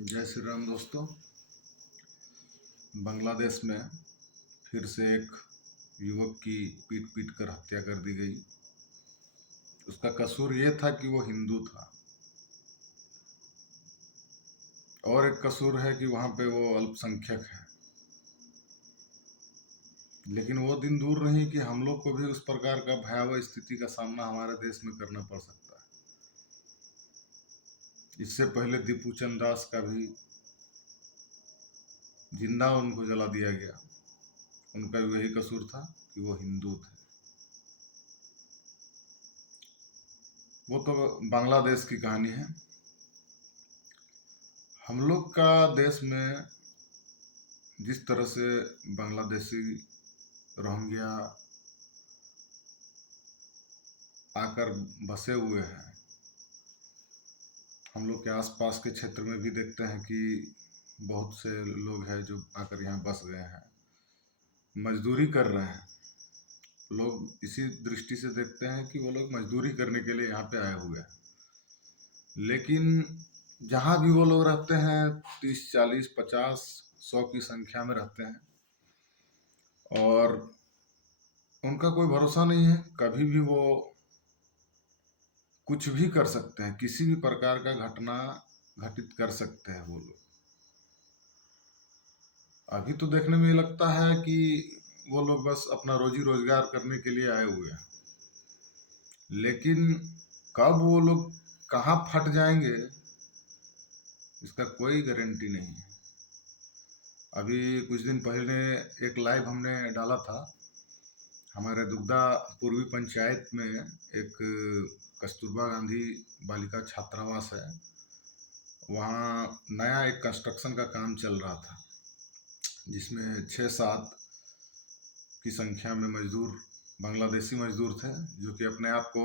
जय श्री राम दोस्तों। बांग्लादेश में फिर से एक युवक की पीट पीट कर हत्या कर दी गई। उसका कसूर ये था कि वो हिंदू था, और एक कसूर है कि वहाँ पे वो अल्पसंख्यक है। लेकिन वो दिन दूर नहीं कि हम लोग को भी उस प्रकार का भयावह स्थिति का सामना हमारे देश में करना पड़ सकता है। इससे पहले दीपू चंद दास का भी जिंदा उनको जला दिया गया। उनका भी वही कसूर था कि वो हिंदू थे। वो तो बांग्लादेश की कहानी है। हम लोग का देश में जिस तरह से बांग्लादेशी रोहिंग्या आकर बसे हुए हैं, हम लोग के आसपास के क्षेत्र में भी देखते हैं कि बहुत से लोग हैं जो आकर यहाँ बस गए हैं, मजदूरी कर रहे हैं। लोग इसी दृष्टि से देखते हैं कि वो लोग मजदूरी करने के लिए यहाँ पे आए हुए हैं। लेकिन जहाँ भी वो लोग रहते हैं 30, 40, 50, 100 की संख्या में रहते हैं, और उनका कोई भरोसा नहीं है। कभी भी वो कुछ भी कर सकते हैं, किसी भी प्रकार का घटना घटित कर सकते हैं वो लोग। अभी तो देखने में ये लगता है कि वो लोग बस अपना रोजी रोजगार करने के लिए आए हुए हैं, लेकिन कब वो लोग कहाँ फट जाएंगे इसका कोई गारंटी नहीं है। अभी कुछ दिन पहले एक लाइव हमने डाला था। हमारे दुग्धा पूर्वी पंचायत में एक कस्तूरबा गांधी बालिका छात्रावास है। वहाँ नया एक कंस्ट्रक्शन का काम चल रहा था, जिसमें 6-7 की संख्या में मजदूर, बांग्लादेशी मजदूर थे, जो कि अपने आप को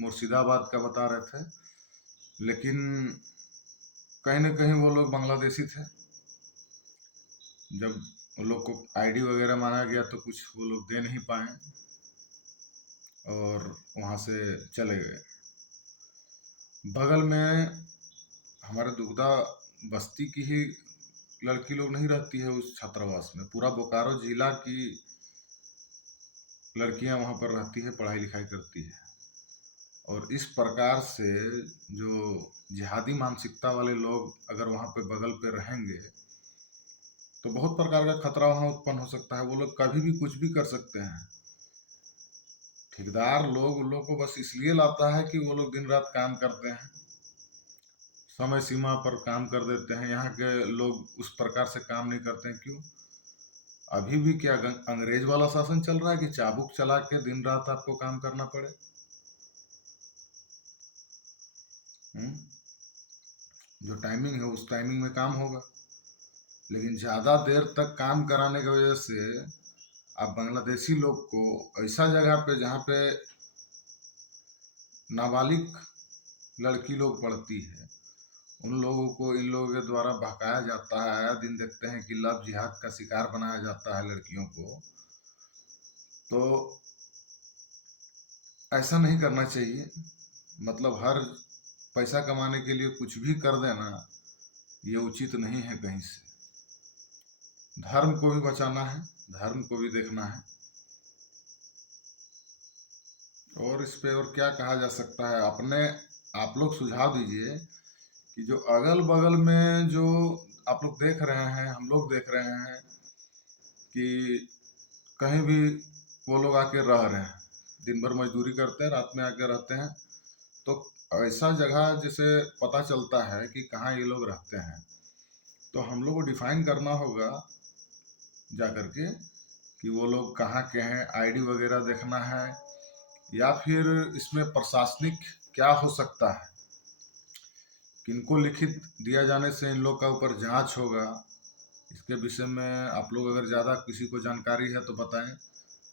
मुर्शिदाबाद का बता रहे थे, लेकिन कहीं ना कहीं वो लोग बांग्लादेशी थे। जब उन लोग को आईडी वगैरह मांगा गया तो कुछ वो लोग दे नहीं पाए और वहाँ से चले गए। बगल में हमारे दुग्धा बस्ती की ही लड़की लोग नहीं रहती है उस छात्रावास में, पूरा बोकारो जिला की लड़कियां वहाँ पर रहती है, पढ़ाई लिखाई करती है। और इस प्रकार से जो जिहादी मानसिकता वाले लोग अगर वहाँ पे बगल पे रहेंगे तो बहुत प्रकार का खतरा वहाँ उत्पन्न हो सकता है। वो लोग कभी भी कुछ भी कर सकते हैं। ठेकेदार लोग उन लोग को बस इसलिए लाता है कि वो लोग दिन रात काम करते हैं, समय सीमा पर काम कर देते हैं। यहाँ के लोग उस प्रकार से काम नहीं करते हैं। क्यों? अभी भी क्या अंग्रेज वाला शासन चल रहा है कि चाबुक चला के दिन रात आपको काम करना पड़े? जो टाइमिंग है उस टाइमिंग में काम होगा, लेकिन ज़्यादा देर तक काम कराने की वजह से आप बांग्लादेशी लोग को ऐसा जगह पे जहाँ पे नाबालिग लड़की लोग पढ़ती है, उन लोगों को इन लोगों के द्वारा बहकाया जाता है। आया दिन देखते हैं कि लव जिहाद का शिकार बनाया जाता है लड़कियों को। तो ऐसा नहीं करना चाहिए। मतलब हर पैसा कमाने के लिए कुछ भी कर देना ये उचित नहीं है कहीं से। धर्म को भी बचाना है, धर्म को भी देखना है। और इस पे और क्या कहा जा सकता है? अपने आप लोग सुझाव दीजिए कि जो अगल बगल में जो आप लोग देख रहे हैं, हम लोग देख रहे हैं कि कहीं भी वो लोग आके रह रहे हैं, दिन भर मजदूरी करते हैं, रात में आके रहते हैं। तो ऐसा जगह जैसे पता चलता है कि कहाँ ये लोग रहते हैं, तो हम लोग को डिफाइन करना होगा जा करके कि वो लोग कहाँ के हैं। आईडी वगैरह देखना है, या फिर इसमें प्रशासनिक क्या हो सकता है, किनको लिखित दिया जाने से इन लोग का ऊपर जांच होगा। इसके विषय में आप लोग अगर ज़्यादा किसी को जानकारी है तो बताएं।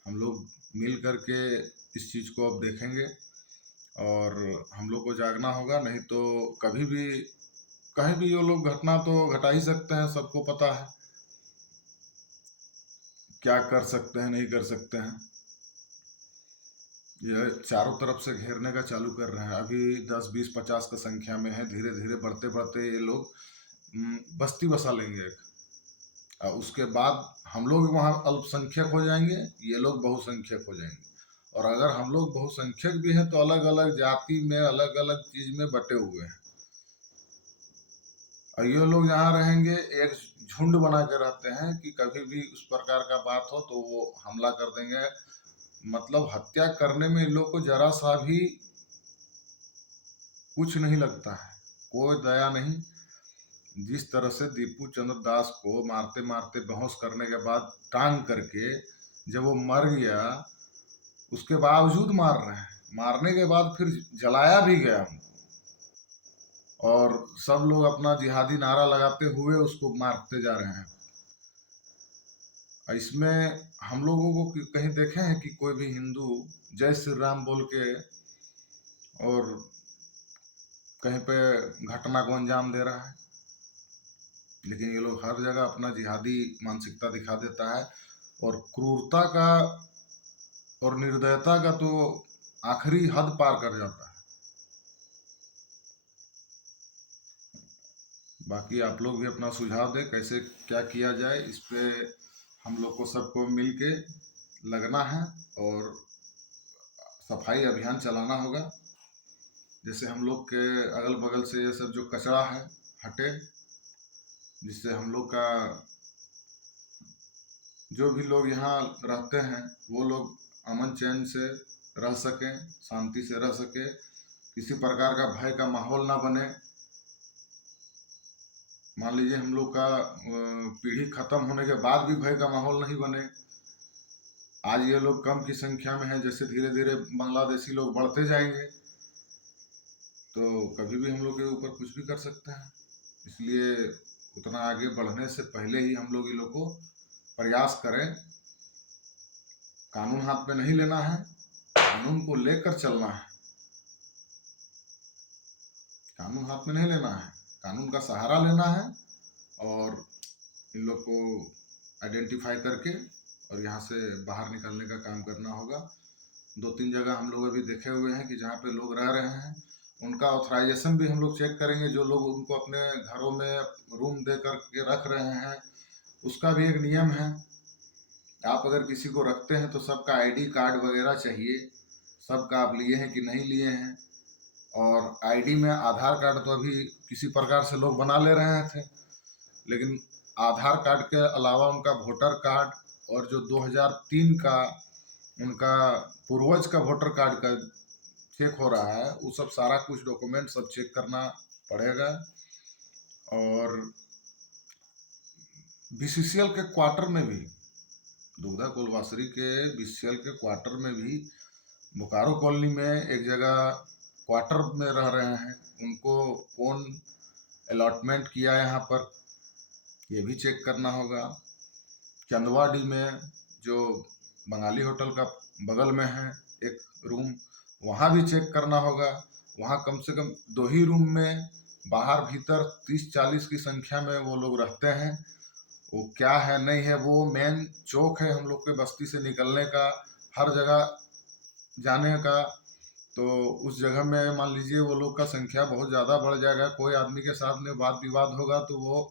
हम लोग मिल करके इस चीज़ को अब देखेंगे, और हम लोग को जागना होगा। नहीं तो कभी भी कहीं भी ये लोग घटना तो घटा ही सकते हैं। सबको पता है क्या कर सकते हैं, नहीं कर सकते हैं। ये चारों तरफ से घेरने का चालू कर रहे हैं। अभी 10, 20, 50 का संख्या में है, धीरे धीरे बढ़ते बढ़ते ये लोग बस्ती बसा लेंगे एक, और उसके बाद हम लोग वहाँ अल्पसंख्यक हो जाएंगे, ये लोग बहुसंख्यक हो जाएंगे। और अगर हम लोग बहुसंख्यक भी हैं तो अलग अलग जाति में, अलग अलग चीज में बटे हुए हैं। और ये लोग जहाँ रहेंगे एक झुंड बना के रहते हैं कि कभी भी उस प्रकार का बात हो तो वो हमला कर देंगे। मतलब हत्या करने में इन लोग को जरा सा भी कुछ नहीं लगता है, कोई दया नहीं। जिस तरह से दीपू चंद्र दास को मारते मारते बेहोश करने के बाद टांग करके जब वो मर गया, उसके बावजूद मार रहे हैं, मारने के बाद फिर जलाया भी गया उनको, और सब लोग अपना जिहादी नारा लगाते हुए उसको मारते जा रहे हैं। इसमें हम लोगों को कहीं देखे हैं कि कोई भी हिंदू जय श्री राम बोल के और कहीं पे घटना को अंजाम दे रहा है? लेकिन ये लोग हर जगह अपना जिहादी मानसिकता दिखा देता है, और क्रूरता का और निर्दयता का तो आखिरी हद पार कर जाता है। बाकी आप लोग भी अपना सुझाव दें कैसे क्या किया जाए, इस पे हम लोग को सबको मिल के लगना है और सफाई अभियान चलाना होगा। जैसे हम लोग के अगल बगल से ये सब जो कचरा है हटे, जिससे हम लोग का जो भी लोग यहाँ रहते हैं वो लोग अमन चैन से रह सकें, शांति से रह सके, किसी प्रकार का भय का माहौल ना बने। मान लीजिए हम लोग का पीढ़ी खत्म होने के बाद भी भय का माहौल नहीं बने। आज ये लोग कम की संख्या में है, जैसे धीरे धीरे बांग्लादेशी लोग बढ़ते जाएंगे तो कभी भी हम लोग के ऊपर कुछ भी कर सकते हैं। इसलिए उतना आगे बढ़ने से पहले ही हम लोग ये लोग को प्रयास करें। कानून हाथ में नहीं लेना है, कानून को लेकर चलना है। कानून हाथ में नहीं लेना है, कानून का सहारा लेना है, और इन लोग को आइडेंटिफाई करके और यहाँ से बाहर निकलने का काम करना होगा। 2-3 जगह हम लोग अभी देखे हुए हैं कि जहाँ पे लोग रह रहे हैं उनका ऑथराइजेशन भी हम लोग चेक करेंगे। जो लोग उनको अपने घरों में रूम दे करके रख रहे हैं उसका भी एक नियम है। आप अगर किसी को रखते हैं तो सबका आईडी कार्ड वगैरह चाहिए, सबका आप लिए हैं कि नहीं लिए हैं। और आईडी में आधार कार्ड तो अभी किसी प्रकार से लोग बना ले रहे थे, लेकिन आधार कार्ड के अलावा उनका वोटर कार्ड और जो 2003 का उनका पूर्वज का वोटर कार्ड का चेक हो रहा है, वो सब सारा कुछ डॉक्यूमेंट सब चेक करना पड़ेगा। और बीसीसीएल के क्वार्टर में भी, दुग्धा कुलवासरी के बीसीसीएल के क्वार्टर में भी, बोकारो कॉलोनी में एक जगह क्वार्टर में रह रहे हैं, उनको कौन अलॉटमेंट किया है यहाँ पर ये भी चेक करना होगा। चंदवाडी में जो बंगाली होटल का बगल में है एक रूम, वहाँ भी चेक करना होगा। वहाँ कम से कम 2 ही रूम में बाहर भीतर 30-40 की संख्या में वो लोग रहते हैं। वो क्या है नहीं है, वो मेन चौक है हम लोग के बस्ती से निकलने का, हर जगह जाने का। तो उस जगह में मान लीजिए वो लोग का संख्या बहुत ज़्यादा बढ़ जाएगा, कोई आदमी के साथ में वाद विवाद होगा तो वो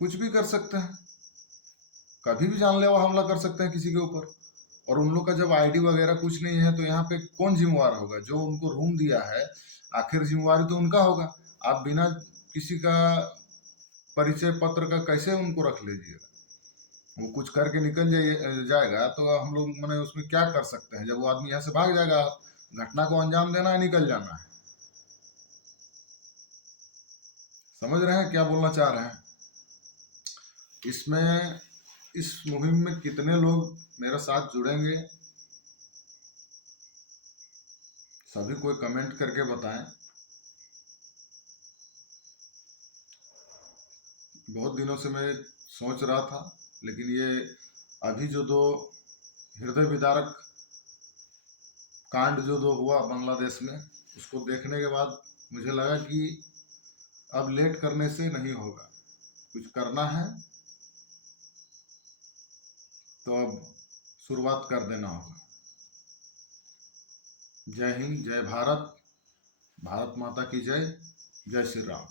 कुछ भी कर सकते हैं, कभी भी जानलेवा हमला कर सकते हैं किसी के ऊपर। और उन लोग का जब आईडी वगैरह कुछ नहीं है तो यहाँ पे कौन जिम्मेवार होगा? जो उनको रूम दिया है आखिर जिम्मेवारी तो उनका होगा। आप बिना किसी का परिचय पत्र का कैसे उनको रख लीजिएगा? वो कुछ करके निकल जाएगा तो हम लोग मैंने उसमें क्या कर सकते हैं? जब वो आदमी यहाँ से भाग जाएगा, घटना को अंजाम देना है, निकल जाना है। समझ रहे हैं क्या बोलना चाह रहे हैं? इसमें इस मुहिम में कितने लोग मेरे साथ जुड़ेंगे, सभी कोई कमेंट करके बताएं। बहुत दिनों से मैं सोच रहा था, लेकिन ये अभी जो 2 हृदय विदारक कांड जो 2 हुआ बांग्लादेश में, उसको देखने के बाद मुझे लगा कि अब लेट करने से नहीं होगा, कुछ करना है तो अब शुरुआत कर देना होगा। जय हिंद, जय भारत, भारत माता की जय, जय श्री राम।